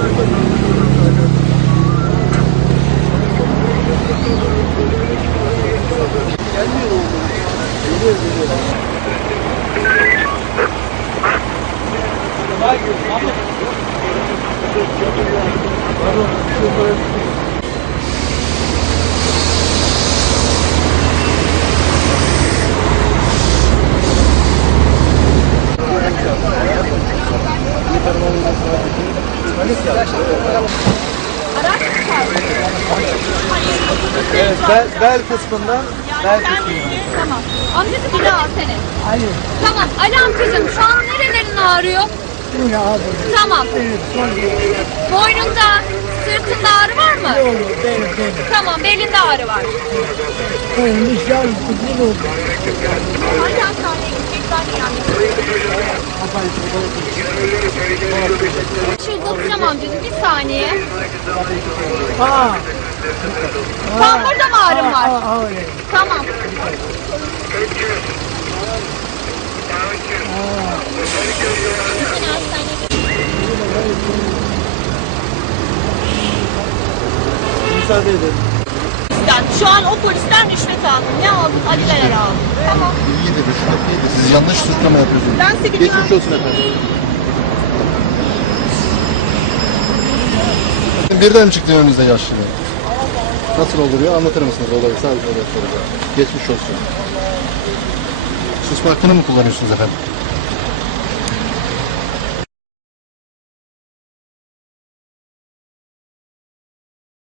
Çarptı? Hayır. Evet, bel, bel kısmından bel Yani sen kısmından. tamam. Amcası bir daha senin. Hayır. Tamam Ali amcacığım şu an nerelerin ağrıyor? Bu ne abi? Tamam. Evet, son Boynunda, sırtında ağrı var mı? olur. Benim, benim. Tamam belinde ağrı var. Benim iş yarım kızım oldu. Hangi hastaneye gidecekler yani? Şurada oturacağım amcacığım bir saniye. Aa. Tam burada mı ağrım var? Aa, öyle. Tamam. Bütün hastaneye Müsaade edin. Şu an o polisten rüşvet aldım. Ne aldım? Aliler aldım. Tamam. İyidir, rüşvet iyidir. Siz yanlış suçlama yapıyorsunuz. Ben size Geçmiş olsun efendim. Birden çıktı önünüze yaşlı. Nasıl oluyor? Anlatır mısınız olayı? Sadece olayı soracağım. Geçmiş olsun. Sus hakkını mı kullanıyorsunuz efendim?